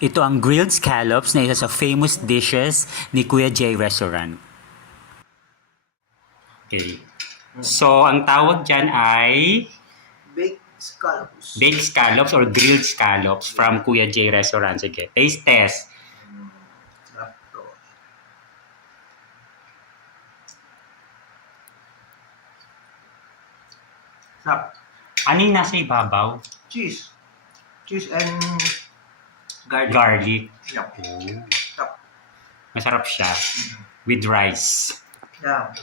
Ito ang grilled scallops na isa sa famous dishes ni Kuya J Restaurant. Okay. So, ang tawag dyan ay Baked scallops. baked scallops or grilled scallops from Kuya J Restaurant. Sige, taste test. Sarap to. Sarap. Ano yung nasa ibabaw? Cheese. Cheese and garlic. Garlic. Yup. Oh. Sarap. Masarap siya. With rice. Yeah.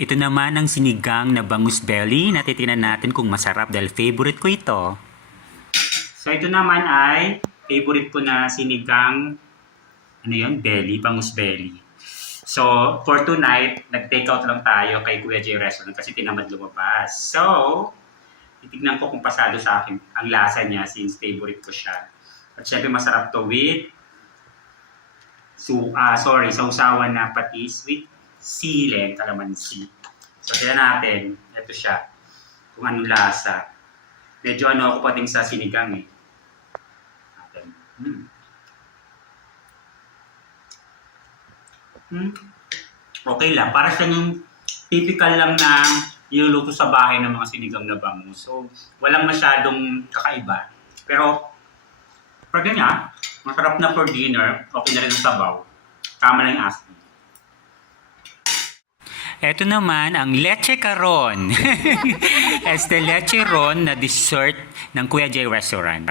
Ito naman ang sinigang na bangus belly. Natitingnan natin kung masarap dahil favorite ko ito. So ito naman ay favorite ko na sinigang belly, bangus belly. So for tonight, nag-take out lang tayo kay Kuya J Restaurant kasi tinamad lumabas. So, titignan ko kung pasado sa akin ang lasa niya since favorite ko siya. At syempre masarap to with sausawan na patis with sile, kalamansi. So, tignan natin. Ito siya. Kung anong lasa. Medyo ako pating sa sinigang eh. Natin. Okay lang. Para siya yung typical lang na niluluto sa bahay ng mga sinigang na bangus. So, walang masyadong kakaiba. Pero, pag ganyan, masarap na for dinner. Okay na rin ang sabaw. Tama na yung asin. Ito naman ang leche caron. Este leche ron na dessert ng Kuya J Restaurant.